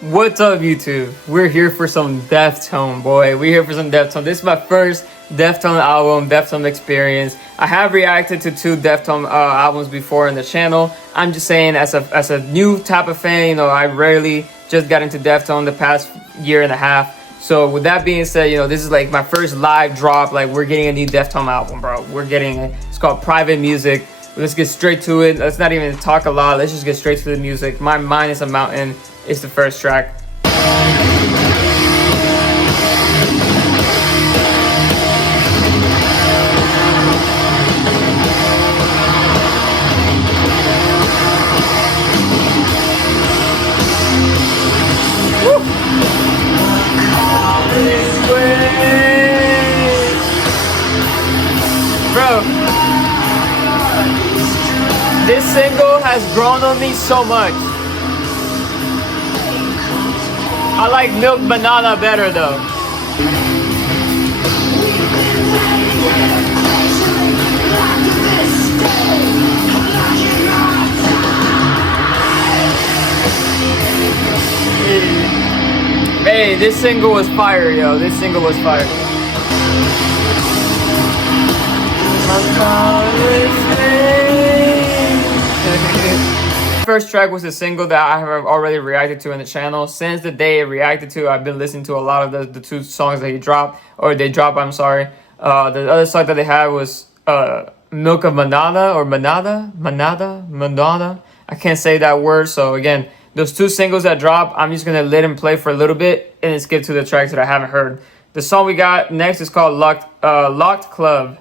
What's up, YouTube? We're here for some Deftone, boy. We're here for some Deftone. This is my first Deftone album, Deftone experience. I have reacted to two Deftone albums before in the channel. I'm just saying, as a new type of fan, you know, I rarely just got into Deftone the past year and a half. So with that being said, you know, this is like my first live drop. Like, we're getting a new Deftone album, bro. We're getting it. It's called Private Music. Let's get straight to it. Let's not even talk a lot. Let's just get straight to the music. My Mind is a Mountain is the first track. Bro, this single has grown on me so much. I like Milk Banana better though. Hey, this single was fire, yo. This single was fire. First track was a single that I have already reacted to in the channel. Since the day I reacted to, I've been listening to a lot of the two songs that he dropped, or they dropped, I'm sorry. The other song that they had was Milk of Madonna, or Madonna. I can't say that word. So again, those two singles that dropped, I'm just gonna let them play for a little bit and then skip to the tracks that I haven't heard. The song we got next is called Locked Club.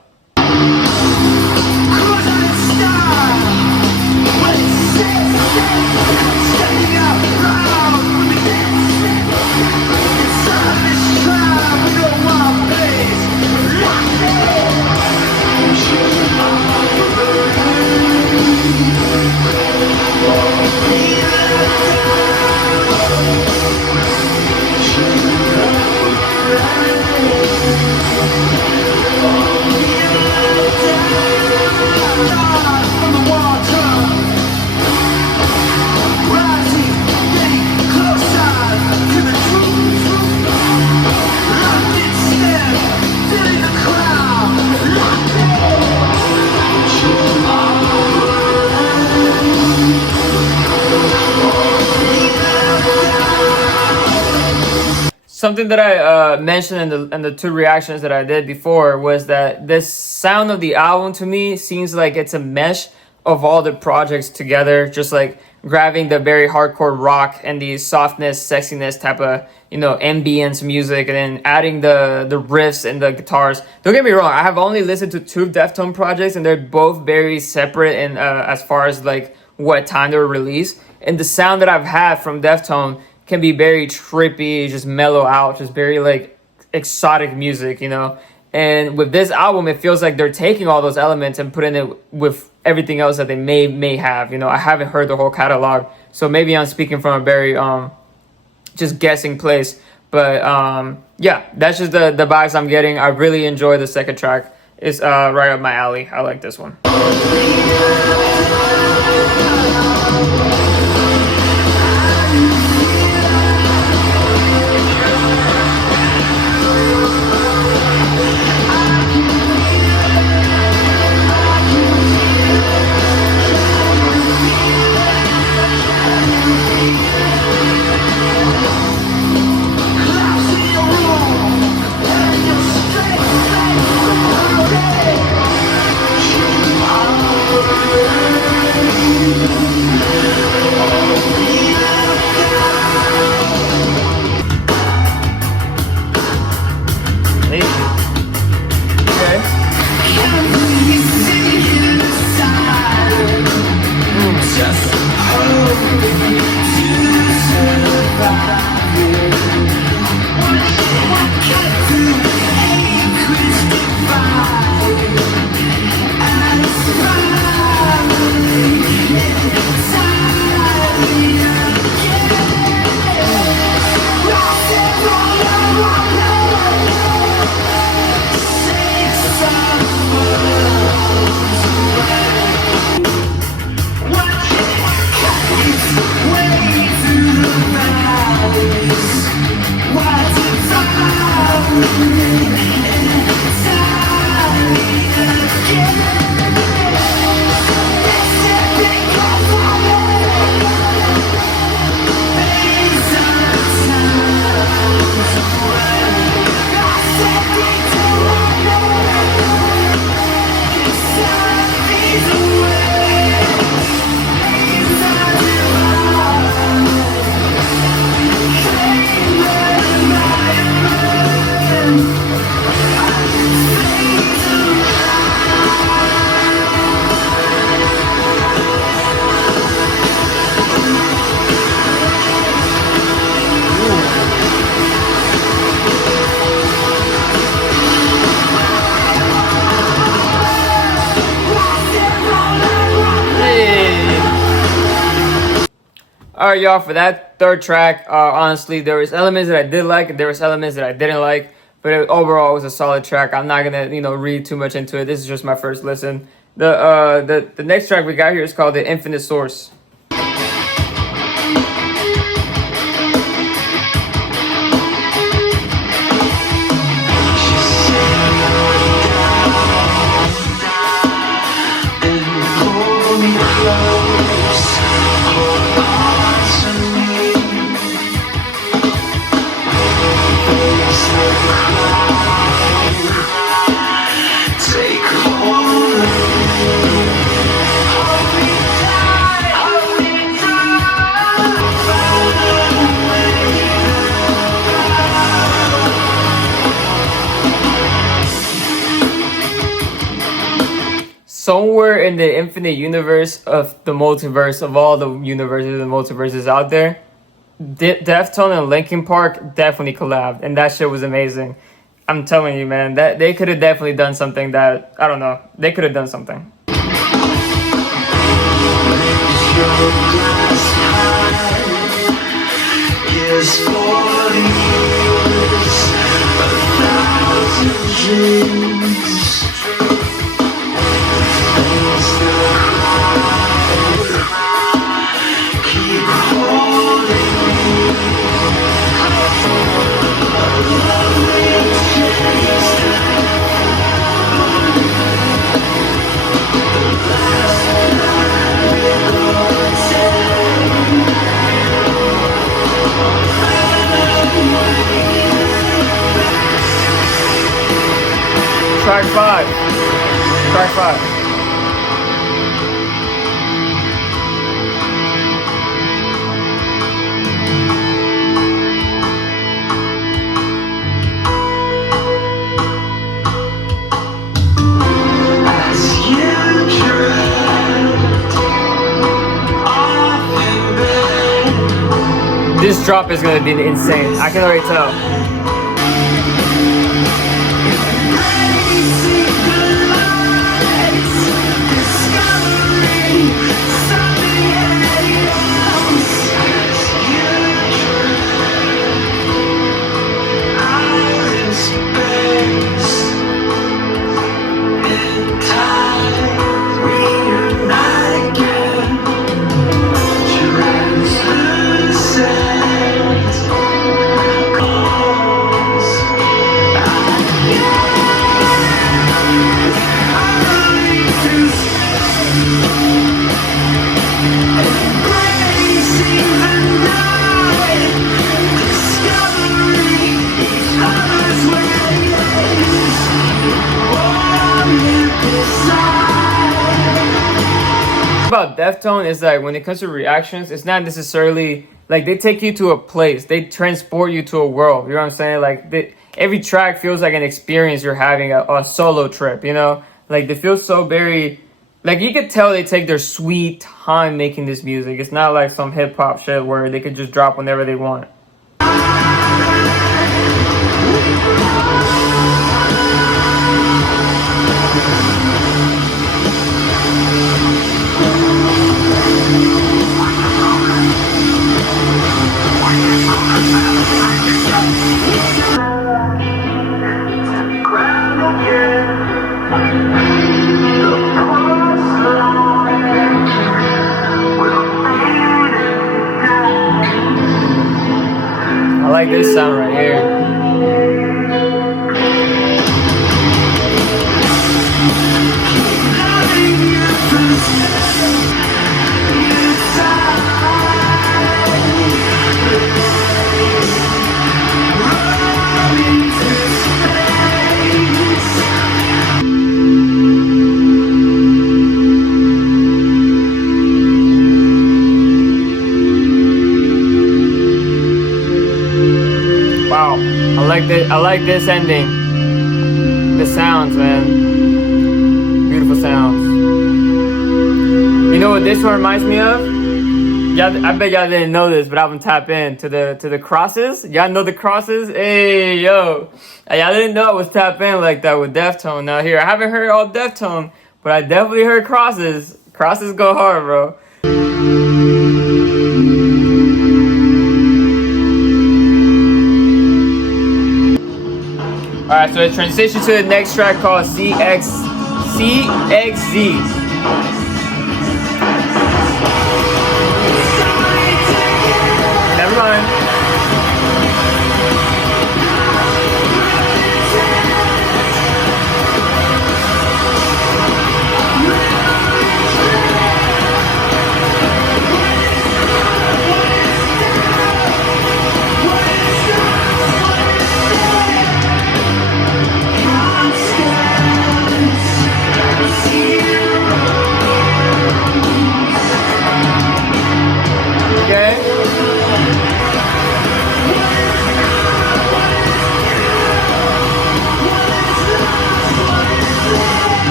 Something that I mentioned in the two reactions that I did before was that this sound of the album to me seems like it's a mesh of all the projects together, just like grabbing the very hardcore rock and the softness, sexiness type of, you know, ambience music, and then adding the riffs and the guitars. Don't get me wrong, I have only listened to two Deftone projects and they're both very separate in as far as like what time they were released. And the sound that I've had from Deftone can be very trippy, just mellow out, just very like exotic music, you know. And with this album, it feels like they're taking all those elements and putting it with everything else that they may have, you know. I haven't heard the whole catalog, so maybe I'm speaking from a very just guessing place. But yeah, that's just the vibes I'm getting. I really enjoy the second track. It's right up my alley. I like this one. All right, y'all, for that third track, honestly, there was elements that I did like and there was elements that I didn't like, but overall it was a solid track. I'm not gonna, read too much into it. This is just my first listen. The next track we got here is called The Infinite Source. Somewhere in the infinite universe of the multiverse, of all the universes and multiverses out there, Deftones and Linkin Park definitely collabed, and that shit was amazing. I'm telling you, man, that they could have definitely done something that, I don't know, they could have done something. Track 5. Track 5. This drop is gonna be insane. I can already tell. About Deftones is like when it comes to reactions, it's not necessarily like they take you to a place, they transport you to a world. You know what I'm saying? Like every track feels like an experience you're having a solo trip. Like they feel so very like you could tell they take their sweet time making this music. It's not like some hip hop shit where they could just drop whenever they want. I like this sound right here. I like this ending. The sounds, man. Beautiful sounds. You know what this one reminds me of? Y'all, I bet y'all didn't know this, but I'm gonna tap in to the crosses. Y'all know the crosses? Hey, yo. Y'all didn't know I was tap in like that with Deftone. Now here, I haven't heard all Deftone, but I definitely heard crosses. Crosses go hard, bro. Alright, so it transitions to the next track called CXZ. Never mind.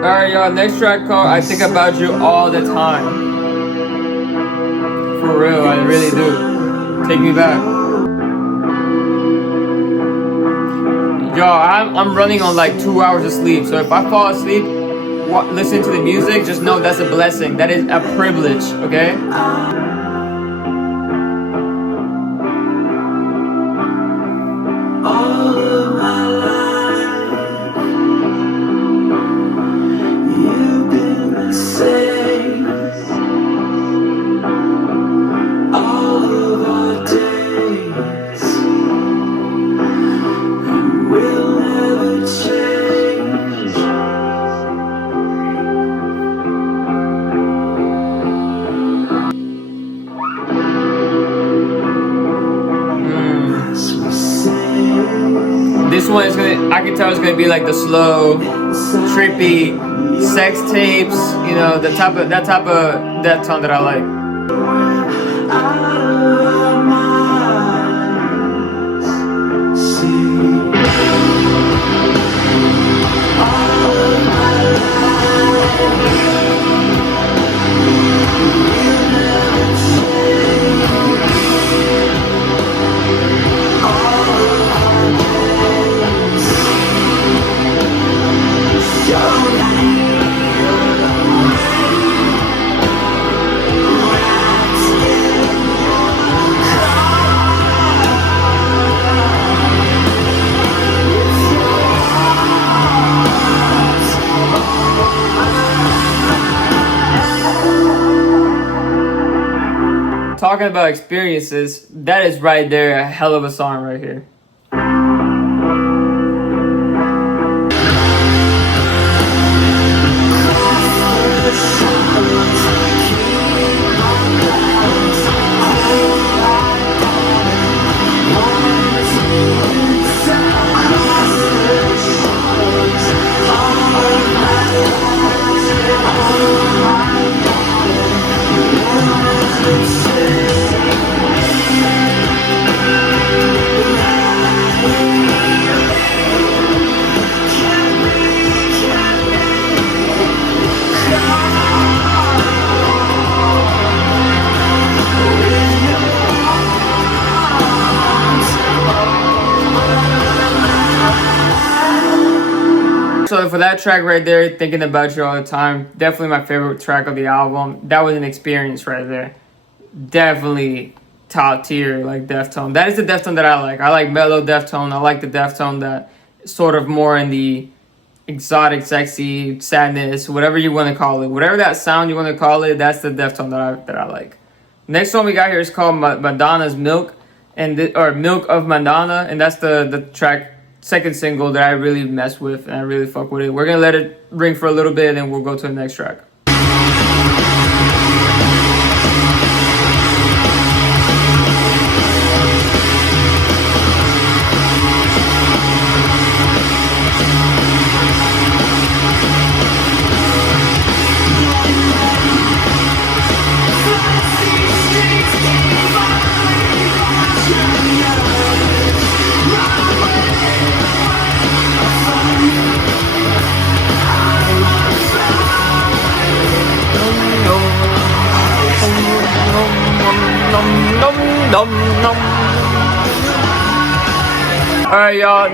Alright, y'all, next track called I Think About You All the Time. For real, I really do. Take me back. Y'all, I'm running on like 2 hours of sleep, so if I fall asleep listening to the music, just know that's a blessing. That is a privilege, okay? This one is gonna, I can tell it's gonna be like the slow, trippy, sex tapes, you know, that type of Deftones that I like. Talking about experiences, that is right there a hell of a song right here. So for that track right there, Thinking About You All the Time, definitely my favorite track of the album. That was an experience right there. Definitely top tier, like Deftone. That is the Deftone that I like. I like mellow Deftone. I like the Deftone that sort of more in the exotic, sexy, sadness, whatever you want to call it. Whatever that sound you want to call it, that's the Deftone that I like. Next one we got here is called Madonna's Milk, or Milk of Madonna, and that's the track, second single that I really mess with and I really fuck with it. We're gonna let it ring for a little bit and then we'll go to the next track.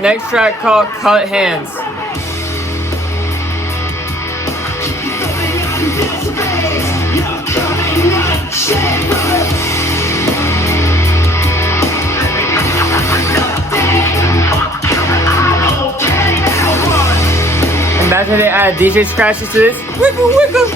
next track called Cut Hands. Imagine they add DJ scratches to this. Wiggle, wiggle.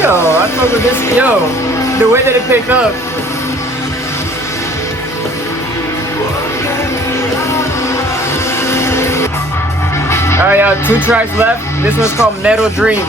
Yo, I fuck with this. Yo, the way that it picked up. Alright, y'all, 2 tracks left. This one's called Metal Dream.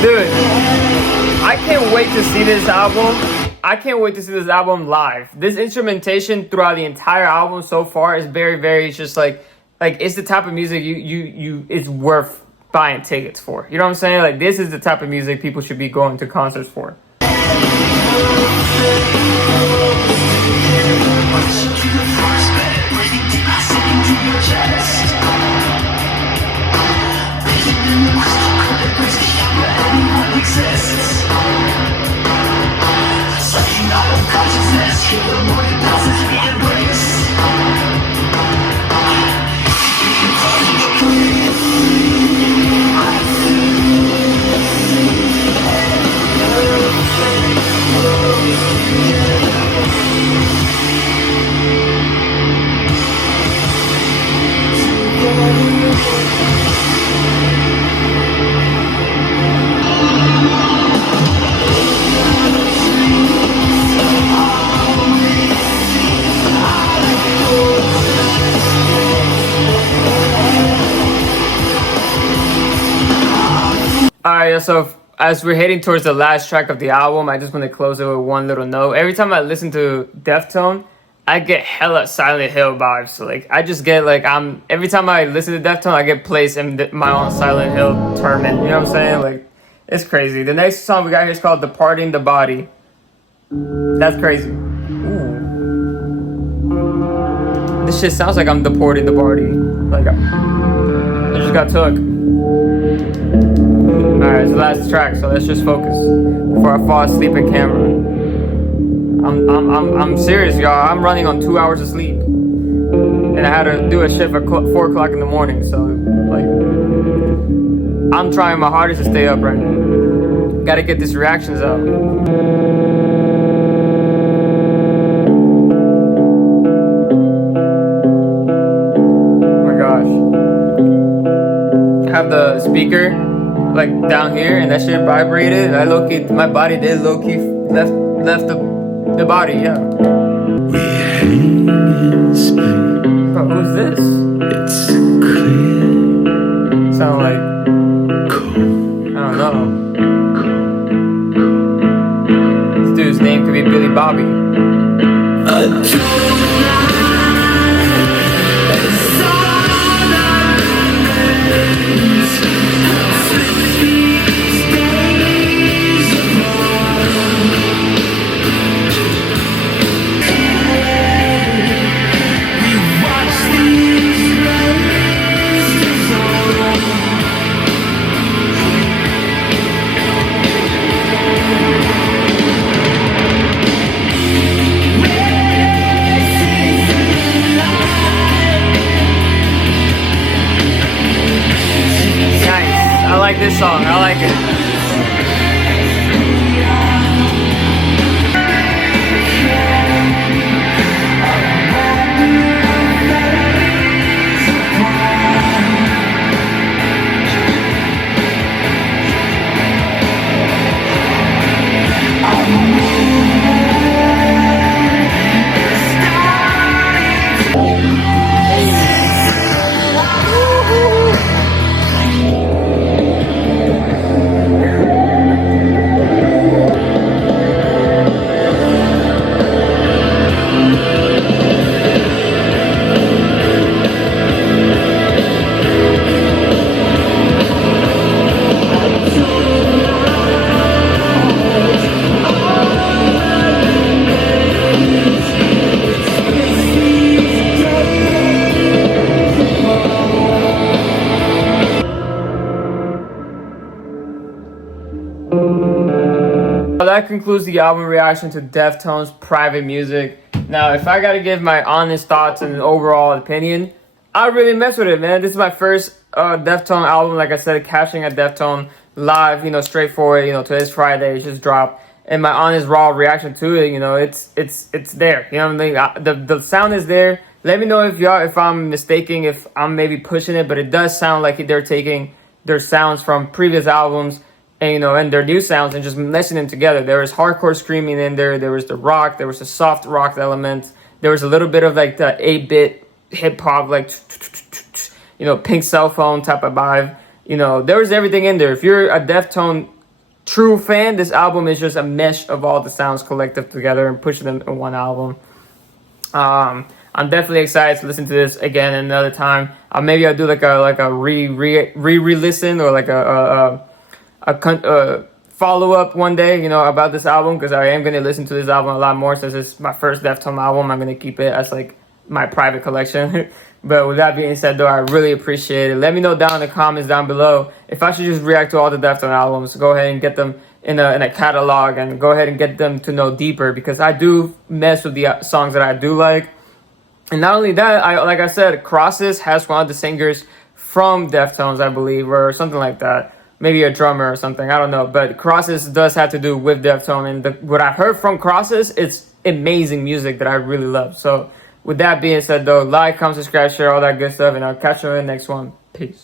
Dude, I can't wait to see this album. I can't wait to see this album live. This instrumentation throughout the entire album so far is very, very just like it's the type of music it's worth buying tickets for. You know what I'm saying? Like, this is the type of music people should be going to concerts for. Alright, so as we're heading towards the last track of the album, I just want to close it with one little note. Every time I listen to Deftone, I get hella Silent Hill vibes. So, like, I just get like every time I listen to Deftone, I get placed in my own Silent Hill tournament. You know what I'm saying? Like, it's crazy. The next song we got here is called Departing the Body. That's crazy. Ooh. This shit sounds like I'm deporting the body. Like, I just got took. Alright, it's the last track, so let's just focus before I fall asleep in camera. I'm serious, y'all. I'm running on 2 hours of sleep, and I had to do a shift at 4 o'clock in the morning. So, like, I'm trying my hardest to stay up right now. Gotta get these reactions out. Oh my gosh. I have the speaker like down here, and that shit vibrated, and I low-key, my body did low-key left the body, yeah. But who's this? It's clear. Sound like I don't know. This dude's name could be Billy Bobby. like this song. I like it. That concludes the album reaction to Deftones Private music. Now, if I gotta give my honest thoughts and overall opinion, I really mess with it, man. This is my first Deftone album, like I said, catching a Deftone live, straightforward, today's Friday, it just dropped. And my honest raw reaction to it, it's there. You know what I mean? The sound is there. Let me know if I'm mistaken, if I'm maybe pushing it, but it does sound like they're taking their sounds from previous albums and their new sounds and just meshing them together. There was hardcore screaming in there. There was the rock. There was the soft rock element. There was a little bit of like the 8-bit hip hop, like Pink Cell Phone type of vibe. There was everything in there. If you're a Deftone true fan, this album is just a mesh of all the sounds collective together and pushing them in one album. I'm definitely excited to listen to this again another time. Maybe I'll do like a re-listen or like a follow-up one day, about this album, because I am going to listen to this album a lot more since it's my first Deftone album. I'm going to keep it as like my private collection. But with that being said, though, I really appreciate it. Let me know down in the comments down below if I should just react to all the Deftone albums. Go ahead and get them in a catalog and go ahead and get them to know deeper, because I do mess with the songs that I do like. And not only that, like I said, Crosses has one of the singers from Deftones, I believe, or something like that. Maybe a drummer or something, I don't know. But Crosses does have to do with Deftone. And what I've heard from Crosses, it's amazing music that I really love. So with that being said, though, like, comment, subscribe, share, all that good stuff. And I'll catch you in the next one. Peace.